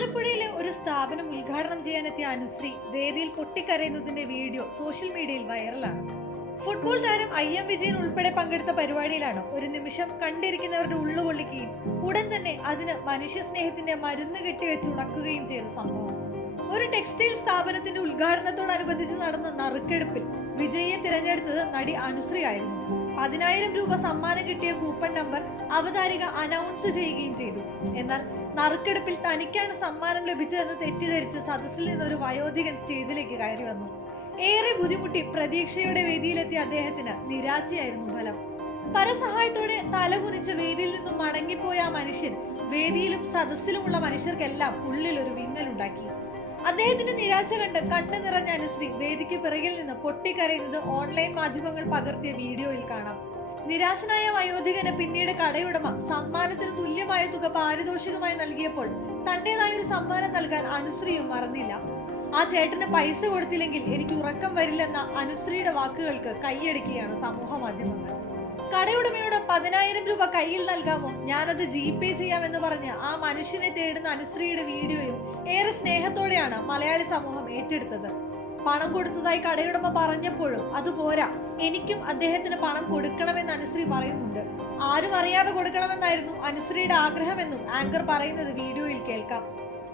ആലപ്പുഴയിലെ ഒരു സ്ഥാപനം ഉദ്ഘാടനം ചെയ്യാനെത്തിയ അനുശ്രീ വേദിയിൽ പൊട്ടിക്കരയുന്നതിന്റെ വീഡിയോ സോഷ്യൽ മീഡിയയിൽ വൈറലാണ്. ഫുട്ബോൾ താരം IM വിജയൻ ഉൾപ്പെടെ പങ്കെടുത്ത പരിപാടിയിലാണ് ഒരു നിമിഷം കണ്ടിരിക്കുന്നവരുടെ ഉള്ളുപൊള്ളിക്കുകയും ഉടൻ തന്നെ അതിന് മനുഷ്യ സ്നേഹത്തിന്റെ മരുന്ന് കെട്ടിവെച്ച് ഉണക്കുകയും ചെയ്ത സംഭവം. ഒരു ടെക്സ്റ്റൈൽ സ്ഥാപനത്തിന്റെ ഉദ്ഘാടനത്തോടനുബന്ധിച്ച് നടന്ന നറുക്കെടുപ്പിൽ വിജയിയെ തിരഞ്ഞെടുത്തത് നടി അനുശ്രീ ആയിരുന്നു. 10,000 രൂപ സമ്മാനം കിട്ടിയ കൂപ്പൺ നമ്പർ അവതാരിക അനൗൺസ് ചെയ്യുകയും ചെയ്തു. എന്നാൽ നറുക്കെടുപ്പിൽ തനിക്കാണ് സമ്മാനം ലഭിച്ചതെന്ന് തെറ്റിദ്ധരിച്ച് സദസ്സിൽ നിന്നൊരു വയോധികൻ സ്റ്റേജിലേക്ക് കയറി വന്നു. ഏറെ ബുദ്ധിമുട്ടി പ്രതീക്ഷയുടെ വേദിയിലെത്തിയ അദ്ദേഹത്തിന് നിരാശയായിരുന്നു ഫലം. പരസഹായത്തോടെ തലകുനിച്ച് വേദിയിൽ നിന്നും മടങ്ങിപ്പോയ ആ മനുഷ്യൻ വേദിയിലും സദസ്സിലുമുള്ള മനുഷ്യർക്കെല്ലാം ഉള്ളിൽ ഒരു വിങ്ങലുണ്ടാക്കി. അദ്ദേഹത്തിന്റെ നിരാശ കണ്ട് കണ്ണു നിറഞ്ഞ അനുശ്രീ വേദിക്ക് പിറകിൽ നിന്ന് പൊട്ടിക്കരയുന്നത് ഓൺലൈൻ മാധ്യമങ്ങൾ പകർത്തിയ വീഡിയോയിൽ കാണാം. നിരാശനായ വയോധികന് പിന്നീട് കടയുടമ സമ്മാനത്തിന് തുല്യമായ തുക പാരിതോഷികമായി നൽകിയപ്പോൾ തന്റേതായ ഒരു സമ്മാനം നൽകാൻ അനുശ്രീയും മറന്നില്ല. ആ ചേട്ടന് പൈസ കൊടുത്തില്ലെങ്കിൽ എനിക്ക് ഉറക്കം വരില്ലെന്ന അനുശ്രീയുടെ വാക്കുകൾക്ക് കൈയടിക്കുകയാണ് സമൂഹ മാധ്യമങ്ങൾ. കടയുടമയോട് 10,000 രൂപ കയ്യിൽ നൽകാമോ, ഞാനത് GPay ചെയ്യാമെന്ന് പറഞ്ഞ് ആ മനുഷ്യനെ തേടുന്ന അനുശ്രീയുടെ വീഡിയോയും ഏറെ സ്നേഹത്തോടെയാണ് മലയാളി സമൂഹം ഏറ്റെടുത്തത്. പണം കൊടുത്തതായി കടയുടമ പറഞ്ഞപ്പോഴും അതുപോരാ, എനിക്കും അദ്ദേഹത്തിന് പണം കൊടുക്കണമെന്ന് അനുശ്രീ പറയുന്നുണ്ട്. ആരും അറിയാതെ കൊടുക്കണമെന്നായിരുന്നു അനുശ്രീയുടെ ആഗ്രഹമെന്നും ആങ്കർ പറയുന്നത് വീഡിയോയിൽ കേൾക്കാം.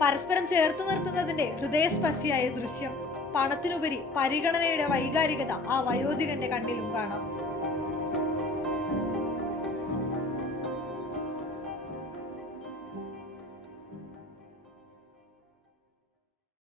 പരസ്പരം ചേർത്ത് നിർത്തുന്നതിന്റെ ഹൃദയസ്പർശിയായ ദൃശ്യം. പണത്തിനുപരി പരിഗണനയുടെ വൈകാരികത ആ വയോധികന്റെ കണ്ണിലും കാണാം.